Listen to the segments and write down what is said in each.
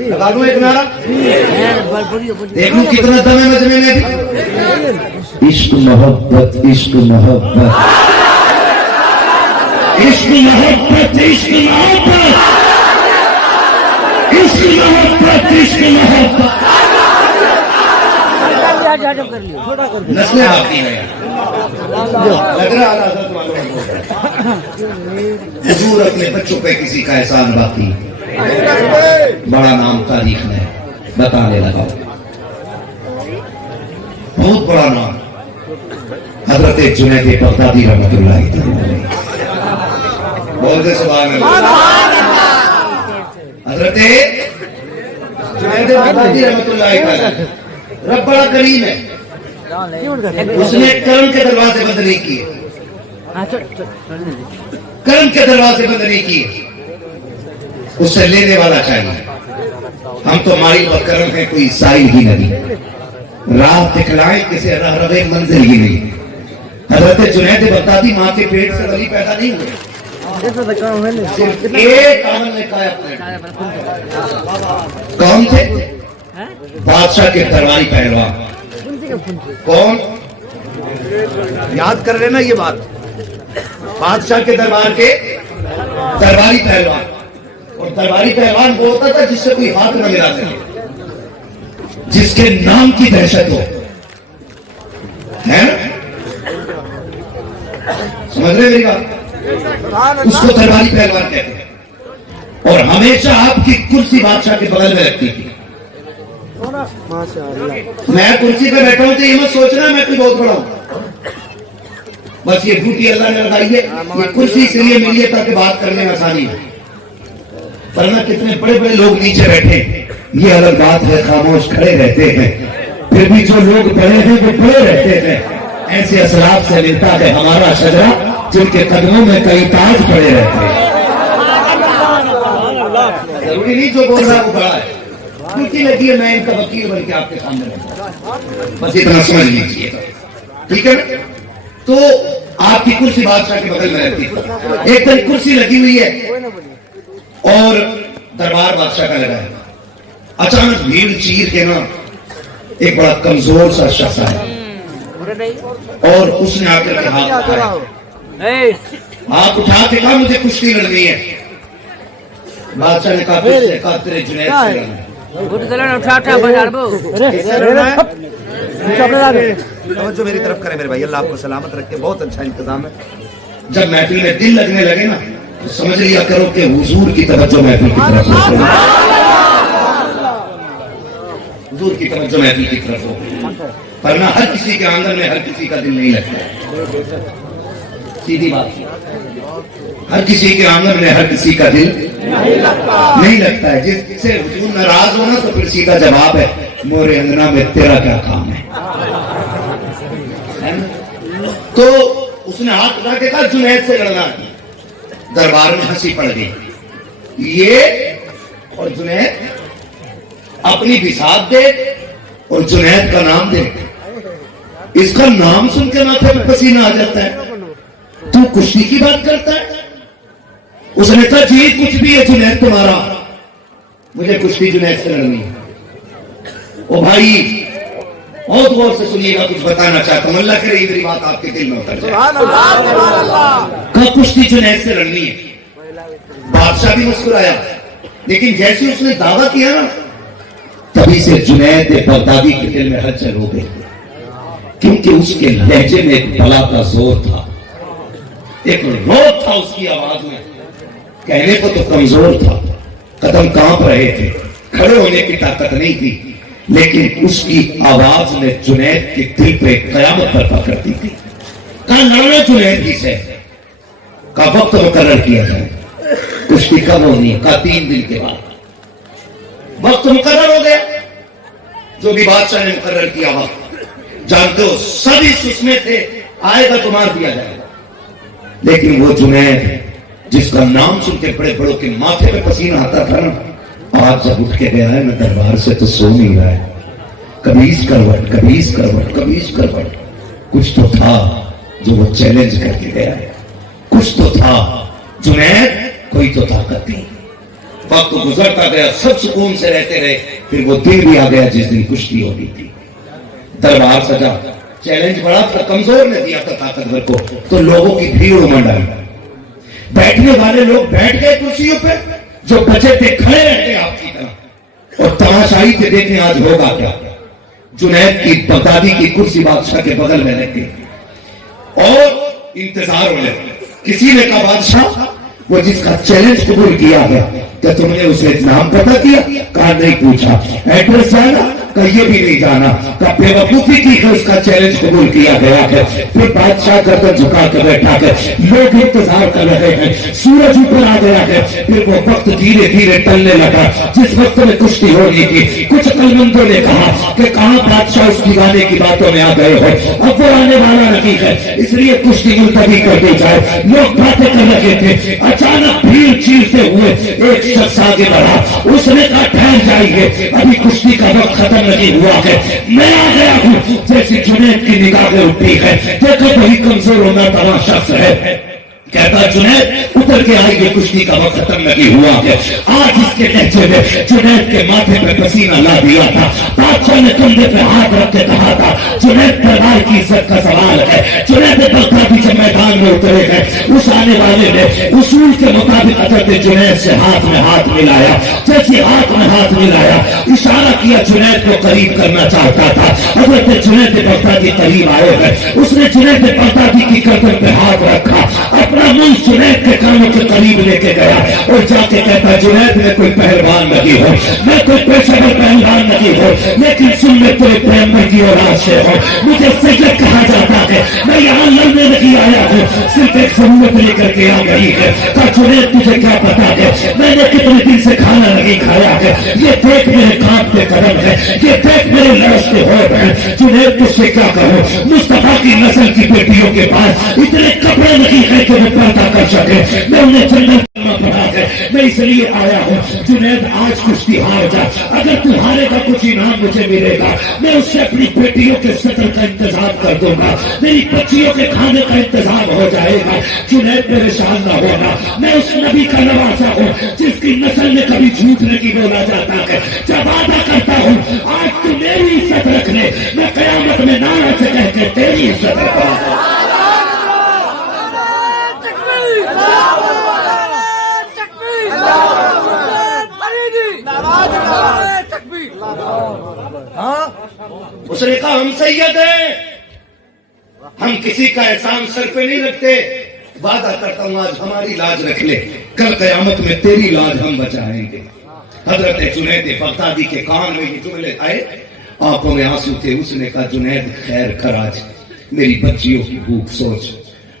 लगा दूं एक नारा, देख लूं कितना दम है मजमे में भी। इश्क मोहब्बत, इश्क मोहब्बत, इश्क मोहब्बत, इश्क मोहब्बत, इश्क मोहब्बत, इश्क मोहब्बत। नस्लें बाकी हैं, लग रहा हुजूर अपने बच्चों पे किसी का एहसान बाकी, बड़ा नाम तारीख में बताने लगा, बहुत बड़ा नाम हजरत जुनैद बगदादी रहमतुल्लाह अलैह। बोलते सुभान अल्लाह। हजरत जुनैद बगदादी रहमतुल्लाह अलैह, रब बड़ा करीम है, उसने कर्म के दरवाजे बंद नहीं किए, कर्म के दरवाजे बंद नहीं किए, उससे लेने वाला चाहिए। हम तो माइल बकरम है, कोई साइल ही नहीं, राह दिखलाए किसे रहे मंजिल ही नहीं। हजरत जुनैद बगदादी माँ के पेट से वली पैदा नहीं हुए, सिर्फ एक अमल ने काया कौन थे? बादशाह के दरबारी पहलवान। कौन? याद कर लेना ये बात, बादशाह के दरबार के दरबारी पहलवान। और दरबारी पहलवान वो होता था जिससे कोई हाथ न मिला सके, जिसके नाम की दहशत हो, है समझ रहे मेरी बात? उसको दरबारी पहलवान कहते हैं। और हमेशा आपकी कुर्सी बादशाह के बगल में रखती थी। मैं कुर्सी पे बैठा हूं तो ये मत सोचना मैं कोई बहुत बड़ा हूं, बस ये ड्यूटी अल्लाह ने लगाई है, ये कुर्सी इसलिए मिली है ताकि बात करने में आसानी है। वरना कितने बड़े बड़े लोग नीचे बैठे, ये अलग बात है, खामोश खड़े रहते हैं, फिर भी जो लोग बड़े हैं वो बड़े रहते हैं। ऐसे असलाफ से मिलता है हमारा शजरा, जिनके कदमों में कई ताज पड़े रहते हैं। जरूरी नहीं जो बोल रहा है वो बड़ा है, ड्यूटी लगी है, मैं इनका वकील बन के आपके सामने रहूंगा, बस इतना समझ लीजिए, ठीक है? तो आपकी कुर्सी बादशाह के बगल में रहती है। एक दिन कुर्सी लगी हुई है और दरबार बादशाह का लगा है। अचानक भीड़ चीर के ना एक बड़ा कमजोर सा शख्स आया और उसने आकर के हाथ उठा के कहा मुझे कुश्ती लड़नी है। बादशाह ने कहा तेरे जुनैद से लड़ना है। जो मेरी तरफ करे मेरे भाई, अल्लाह आपको सलामत रखे, बहुत अच्छा इंतजाम है। जब महफिल में दिल लगने लगे ना तो समझ लिया करो कि हुजूर की तवज्जो महफिल की तरफ हो, हुजूर की तवज्जो महफिल की तरफ हो। वरना हर किसी के आंगन में हर किसी का दिल नहीं लगता है, सीधी बात, हर किसी के आंगन में हर किसी का दिल नहीं लगता है। जिससे हुजूर नाराज हो ना तो फिर सीधा जवाब है, मोरे अंगना में तेरा क्या काम है? तो उसने हाथ उठा के कहा जुनैद से लड़ना है। दरबार में हंसी पड़ गई। ये और जुनैद अपनी बिसात दे और जुनैद का नाम दे, इसका नाम सुन के माथे में पसीना आ जाता है। तू कुश्ती की बात करता है? उसने कहा जी कुछ भी है जुनैद तुम्हारा, मुझे कुश्ती जुनैद से लड़नी है। ओ भाई बहुत गौर से सुनिएगा, कुछ बताना चाहता हूं, अल्लाह करे मेरी बात आपके दिल में उतर जाए। कहा कुश्ती जुनैद से लड़नी है। बादशाह भी मुस्कुराया, लेकिन जैसे उसने दावा किया ना तभी से जुनैद बगदादी के दिल में हलचल हो गई, क्योंकि उसके लहजे में एक बला का जोर था, एक रोक था उसकी आवाज में। कहने को तो कमजोर था, कदम कांप रहे थे, खड़े होने की ताकत नहीं थी, लेकिन उसकी आवाज ने जुनैद के दिल पे कयामत बर्पा कर दी थी। कहा लड़ना जुनैद जी से, का वक्त मुकर्रर किया जाए। कुश्ती कब होनी है? का 3 दिन के बाद। वक्त मुकर्रर हो गया, जो भी बादशाह ने मुकर्रर किया वक्त, जानते हो सभी उसमें थे, आएगा तो मार दिया जाएगा। लेकिन वो जुनैद जिसका नाम सुन के बड़े बड़ों के माथे पे पसीना आता था ना, आज जब उठ के गया है ना दरबार से तो सो नहीं रहा है। कभी इस करवट, कभी इस करवट, कभी इस करवट। कुछ तो था जो वो चैलेंज करके गया है, कुछ तो था जुनैद, कोई तो ताकत थी। وقت گزرتا گیا، سب سکون سے رہتے رہے. پھر وہ دن بھی آ گیا جس دن کشتی ہو گئی تھی. دربار سجا، چیلنج بڑا تھا، کمزور نے دیا تھا طاقتور کو، تو لوگوں کی بھیڑ امڑ آئی. بیٹھنے والے لوگ بیٹھ گئے کرسیوں پہ، جو بچے تھے کھڑے رہتے آپ کی طرح اور تماشائی تھے دیکھیں آج ہوگا کیا. جنید کی بغدادی کی کرسی بادشاہ کے بغل میں رکھی اور انتظار ہونے. کسی نے کہا بادشاہ وہ جس کا چیلنج قبول کیا ہے کیا تم نے اسے نام پتہ کیا؟ کہا نہیں پوچھا. ایڈریس جانا؟ کہ یہ بھی نہیں جانا. کہ بے وقوفی کی کہ اس کا چیلنج قبول کیا گیا ہے. پھر بادشاہ گردن جھکا کے بیٹھا ہے، لوگ انتظار کر رہے ہیں. سورج اوپر آ گیا ہے. پھر وہ وقت دھیرے دھیرے ٹلنے لگا جس وقت میں کشتی ہونی تھی. کچھ عقلمندوں نے کہا کہ کہاں بادشاہ اس دیوانے کی باتوں میں آ گئے ہو، اب وہ آنے والا نہیں ہے، اس لیے کشتی ملتوی کر دی جائے. لوگ باتیں کر رہے تھے. اچانک بھیڑ چیرتے ہوئے ایک شخص آگے بڑھا. اس نے کہا ٹھہر جائیے، ابھی کشتی کا وقت ختم نہیں ہوا ہے، میں آ گیا ہوں. جیسی جنید کی نگاہیں اٹھی ہے، دیکھو وہی کمزور ہونا تمام شخص ہے. کہتا جنید اتر کے آئیے، کشتی کا وقت ختم نہیں ہوا ہے. آج اس کے لہجے میں جنید کے ماتھے پہ پسینہ لا دیا تھا. بادشاہ نے کندھے پہ ہاتھ رکھ کے کہا تھا جنید دربار کی عزت کا سوال ہے. جنید بغدادی جب میدان میں اترے ہیں، اس آنے والے نے اصول کے مطابق حضرت جنید سے ہاتھ میں ہاتھ ملایا. جیسے ہاتھ میں ہاتھ ملایا، اشارہ کیا جنید کو قریب کرنا چاہتا تھا. حضرت جنید بغدادی قریب آئے ہیں. اس نے جنید بغدادی کی گردن پہ ہاتھ رکھا، اپنا منہ جنید کے کانوں کے قریب لے کے گیا اور جا کے کہتا جنید میں کوئی پہلوان نہیں ہو، میں کوئی پیشہ ور پہلوان نہیں ہو، لیکن سن میں تیرے پیغمبر کی اولاد سے ہو، مجھے سید کہا جاتا ہے. میں یہاں لڑنے نہیں آیا ہوں، صرف ایک ضرورت لے کر کے آ گئی ہے. کہا جنید تجھے کیا پتا ہے میں نے کتنے دن سے کھانا نہیں کھایا ہے، یہ دیکھ میرے کانپتے قدم ہے، یہ دیکھ میرے لرزتے ہونٹ ہیں. جنید تجھ سے کیا کہوں، مصطفیٰ کی نسل کی بیٹیوں کے پاس اتنے کپڑے نہیں ہے کہ وہ پیدا کر سکے. میں انہیں جنت پڑھا ہے، میں اس لیے آیا ہوں. جنید آج کشتی ہار جا، اگر تو ہارے گا کچھ انعام مجھے ملے گا. میں اس سے اپنی بیٹیوں کے سطر کا انتظام کر دوں گا، میری بچیوں کے کھانے کا انتظام ہو جائے گا. جنید پریشان نہ ہونا، میں اس نبی کا نوازا ہوں جس کی نسل میں کبھی جھوٹ نہیں بولا جاتا ہے. جب وعدہ کرتا ہوں آج تو میری عزت رکھ لے، میں قیامت میں نعرہ سے کہہ کے تیری عزت رکھوں گا. اس نے کہا ہم سید ہیں، ہم کسی کا احسان سر پہ نہیں رکھتے. وعدہ کرتا ہوں آج ہماری لاج رکھ لے، کل قیامت میں تیری لاج ہم بچائیں گے. حضرت جنید بغدادی کے کان میں یہ جملے آئے، آنکھوں میں آنسو تھے. اس نے کہا جنید خیر کر، آج میری بچیوں کی بھوک سوچ،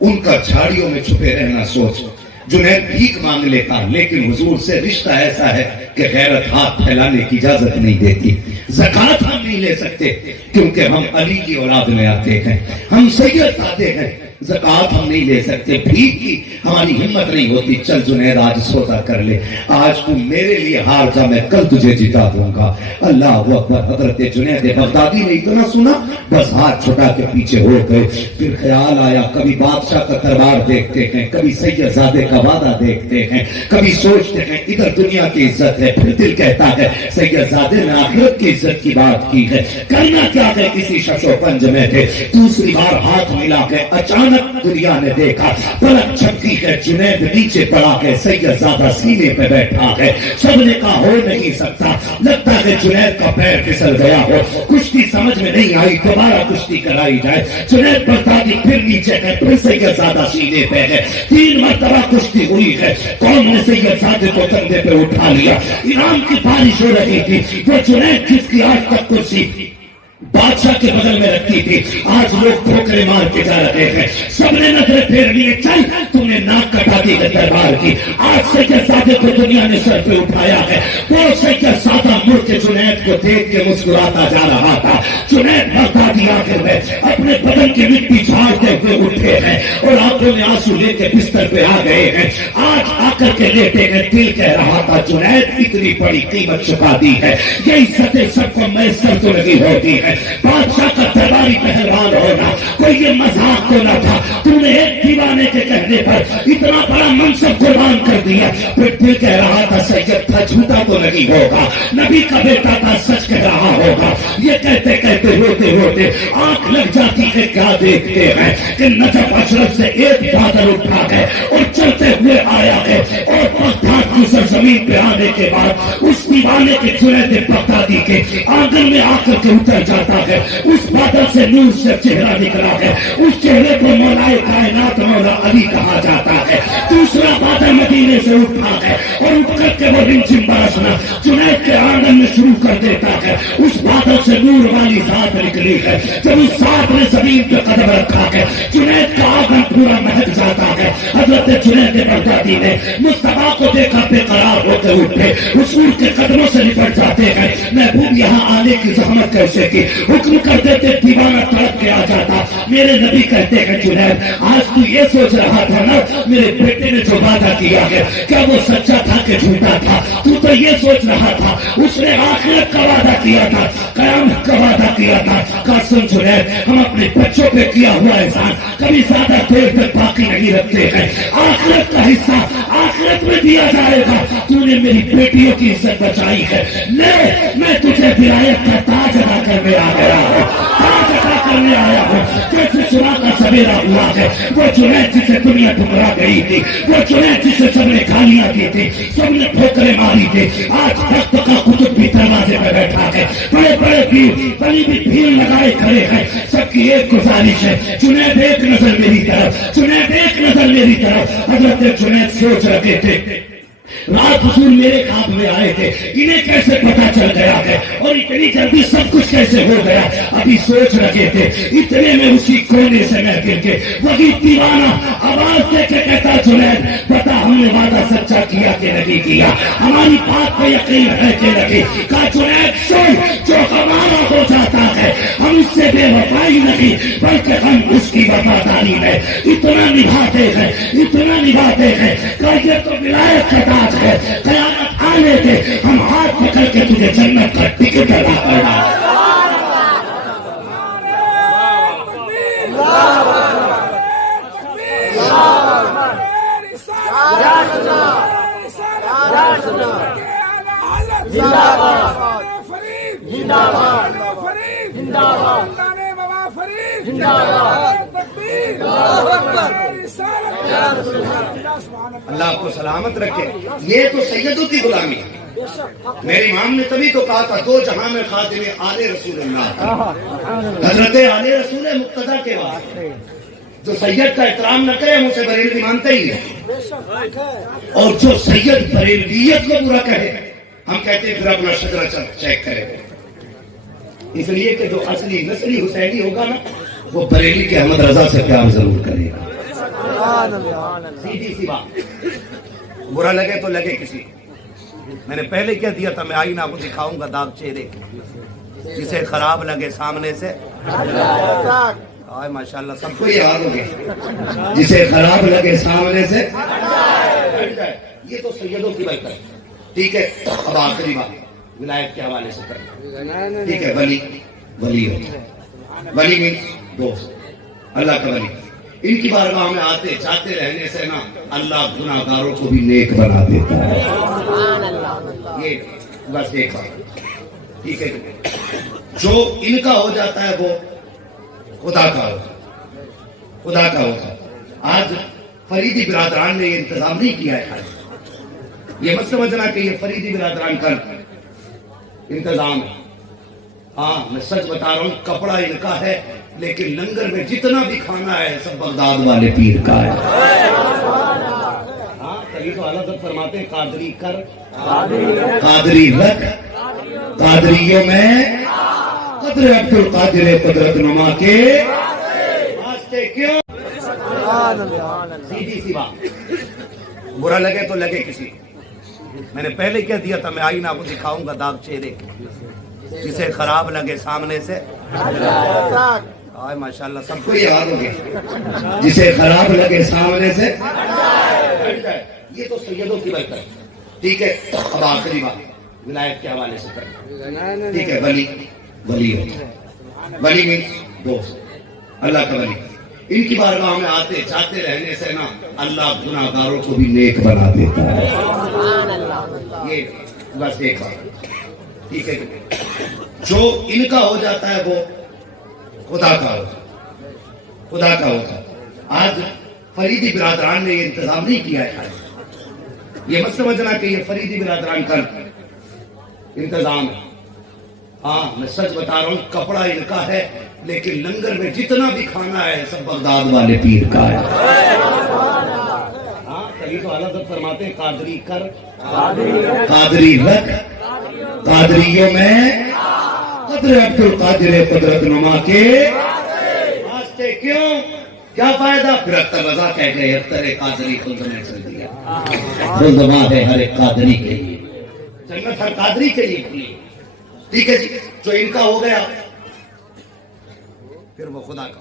ان کا جھاڑیوں میں چھپے رہنا سوچ. جنید بھیک مانگ لیتا، لیکن حضور سے رشتہ ایسا ہے کہ غیرت ہاتھ پھیلانے کی اجازت نہیں دیتی. زکات ہم نہیں لے سکتے کیونکہ ہم علی کی اولاد میں آتے ہیں، ہم سید آتے ہیں. زکات ہم نہیں لے سکتے، بھیک کی ہماری ہمت نہیں ہوتی. چل جنید آج سودا کر لے، آج تو میرے لیے ہار جا، میں کل تجھے جتا دوں گا. اللہ اکبر. حضرت جنید بغدادی نے اتنا سنا بس ہاتھ چھٹا کے پیچھے ہو گئے. پھر خیال آیا کبھی بادشاہ کا دربار دیکھتے ہیں، کبھی سید زادے کا وعدہ دیکھتے ہیں، کبھی سوچتے ہیں ادھر دنیا کی عزت ہے. پھر دل کہتا ہے سید زادے نے آخرت کی عزت کی بات کی ہے، کرنا کیا ہے. کسی شش و پنج میں تھے، دوسری بار ہاتھ ملا کے اچانک دنیا نے دیکھا پلک جھپکی ہے، جنید نیچے پڑا ہے، سید زادہ سینے پہ بیٹھا ہے. سب نے کہا ہو نہیں سکتا، لگتا ہے جنید کا پیر پھسل گیا ہو. کشتی سمجھ میں نہیں آئی، دوبارہ کشتی کرائی جائے. جنید بغدادی پھر نیچے ہے، پھر سید زادہ سینے پہ ہے. 3 مرتبہ کشتی ہوئی ہے. قوم نے سید زادے کو کندھے پہ اٹھا لیا. انعام کی بارش ہو رہی تھی. وہ جنید جس کی آج تک کرسی بادشاہ کے بغل میں رکھی تھی، آج لوگ ٹھوکرے مار کے جا رہے ہیں. سب نے نظریں پھیر لیے، چل تم نے ناک کٹا دی ہے دربار کی. آج سید زادے کو دنیا نے سر پہ اٹھایا ہے. وہ سید زادہ مڑ کے جنید کو دیکھ کے مسکراتا جا رہا تھا. جنید بغدادی शादी आखिर में अपने बदन की मिट्टी झाड़ते हुए उठे हैं और आंखों में आंसू लेके बिस्तर पे आ गए हैं। आज आकर के लेटे हैं, दिल कह रहा था जुनैद इतनी बड़ी कीमत चुका दी है, ये इज्जतें सबको मैसर तो नहीं होती है। बादशाह का दरबारी पहलवान होना कोई ये मजाक तो न था, तुमने एक दीवाने के कहने पर इतना बड़ा मनसब कुर्बान कर दिया। फिर दिल कह रहा था सैयद था, झूठा तो नहीं होगा, नबी का बेटा था, सच कह रहा होगा। ये कहते कहते रोते रोते आंख लग जाती है, क्या देखते हैं कि नजफ अशरफ से एक बादल उठा है और चलते हुए आया है और बगदाद की सरजमीन पे आने के बाद उस दीवाने के जुनैद बगदादी के आंगन में आकर के उतर जाता है। उस बादल से नूर से चेहरा निकला है, उस चेहरे को मौलाए कायनात मौला अली कहा जाता है। दूसरा बादल मदीने से उठा है और उठ करके वो रिमझिम बरसना जुनैद के आंगन में शुरू कर देता है। उस बादल से नूर वाली जात निकली है। जब उस जात ने जमीन पे कदम रखा है, जुनैद का आंगन पूरा महक जाता है। हजरत जुनैद बगदादी ने मुस्तफा को देखा, बेकरार होकर उठे, हुजूर के कदमों से निपट जाते हैं। महबूब यहाँ आने की जहमत कैसे की, हुक्म कर देते, दीवाना तड़प के आ जाता। मेरे नबी कहते हैं जुनैद आज तू ये सोच रहा था ना मेरे बेटे ने जो वादा किया है क्या वो सच्चा था कि झूठा था? तू तो ये सोच रहा था उसने आखिरत का वादा किया था, कयामत का वादा किया था। कसम जुनैद हम अपने बच्चों पे किया हुआ एहसान कभी ज्यादा देर तक बाकी नहीं रखते हैं। आखिरत का हिस्सा आखिरत में दिया जाएगा। तूने मेरी बेटियों की इज्जत बचाई है, ले मैं तुझे विलायत का ताज अदा करने आ गया हूँ, ताज अदा करने आया हूँ। जैसे सुबह का सवेरा हुआ है, वो जुनैद जिसे दुनिया ठुकरा गई थी, वो जुनैद जिसे सबने गालियां दी थी, सबने ठोकरें मारी थी, आज वक्त का कुतुब भी दरवाजे में बैठा है। बड़े बड़े बड़ी भी भीड़ लगाए खड़े हैं। सबकी एक गुजारिश है, जुनैद एक नजर मेरी तरफ, जुनैद एक नजर मेरी तरफ। हजरत जुनैद सोच रखे थे रात हुजूर मेरे ख्वाब में आए थे, इन्हें कैसे पता चल गया है और इतनी जल्दी सब कुछ कैसे हो गया? अभी सोच रखे थे। इतने में उसी कोने से महफिल के वही दीवाना आवाज दे के कहता जुनैद बता हमने वादा सच्चा किया कि नहीं किया, हमारी बात पे यकीन है कि नहीं? कहा जुनैद सुन, जो हमारा हो जाता है हम उससे बेवफाई नहीं बल्कि हम उसकी वफादारी में इतना निभाते हैं, इतना निभाते हैं। कहा ये तो विलायत का ताज है, कयामत आने के हम हाथ पकड़ के तुझे जन्नत का टिकट अदा करना। अल्लाह आपको सलामत रखे। ये तो सैयदों की गुलामी है। मेरे इमाम ने तभी तो कहा था दो जहां में खातिमे आले रसूलुल्लाह, हजरत आले रसूल मुक्तदा के वास्ते जो सैयद का एहतराम न करे मुझसे बरेलवी मानते ही है। और जो सैयद बरेलवियत को बुरा कहे हम कहते हैं फिर अपना शजरा चेक करें। इसलिए कि जो असली नस्ली हुसैनी होगा ना वो बरेली के अहमद रजा से प्यार जरूर करेगा। सीधी सी बात, बुरा लगे तो लगे किसी। मैंने पहले क्या दिया था, मैं आईना को दिखाऊंगा दाग चेहरे जिसे खराब लगे सामने से आए माशाल्लाह सबको याद हो गया, जिसे खराब लगे सामने से। ये तो सैयदों की बरकत, ठीक है। अब आखिरी बात विलायत के हवाले से करें, ठीक है। वली वली होता, वली मीन्स दोस्त, अल्लाह का वली। इनकी बारगाह में आते जाते रहने से ना अल्लाह गुनाहगारों को भी नेक बना देता है। ये बस एक बात, ठीक है। जो इनका हो जाता है वो खुदा का होता, खुदा का होता। आज फरीदी बिरादरान ने ये इंतजाम नहीं किया है। ये मत समझना कि ये फरीदी बिरादरान का इंतजाम है। हाँ मैं सच बता रहा हूँ, कपड़ा इनका है लेकिन लंगर में जितना भी खाना है सब बगदाद वाले पीर का है। हाँ तभी तो आला फरमाते हैं कादरी कर कादरी रख, कादरियों में कदर अब्दुल कादिर कुदरत नुमा के वास्ते क्यों। सीधी सी बात, बुरा लगे तो लगे किसी। मैंने पहले क्या दिया था, मैं आईना को दिखाऊंगा दाग चेहरे جسے خراب لگے سامنے سے ماشاءاللہ سب کو یاد ہو گیا جسے خراب لگے سامنے سے یہ تو سیدوں کی برکت. ٹھیک ہے اب آخری بات ولایت کے حوالے سے کریں. ٹھیک ہے ولی ہوتا ہے. ولی میں دوست اللہ کا ولی ان کی بارگاہ میں آتے جاتے رہنے سے نا اللہ گناہگاروں کو بھی نیک بنا دیتا ہے. یہ بس ایک بات. ٹھیک ہے جو ان کا ہو جاتا ہے وہ خدا کا ہوتا ہے. آج فریدی برادران نے یہ انتظام نہیں کیا ہے. یہ مت سمجھنا کہ یہ فریدی برادران کا انتظام ہے. ہاں میں سچ بتا رہا ہوں کپڑا ان کا ہے لیکن لنگر میں جتنا بھی کھانا ہے سب بغداد والے پیر کا ہے. ہاں کبھی تو اعلیٰ حضرت فرماتے ہیں قادری کر قادری رکھ قادریوں میں قدر عبد القادر قدرت نما کے واسطے. کیوں کیا فائدہ؟ پھر اختر رضا کہہ گئے اختر قادری خود نے چل دیا. خلدما ہے ہر ایک قادری کے لیے جنت ہر قادری کے لیے کھلی. ٹھیک ہے جی جو ان کا ہو گیا پھر وہ خدا کا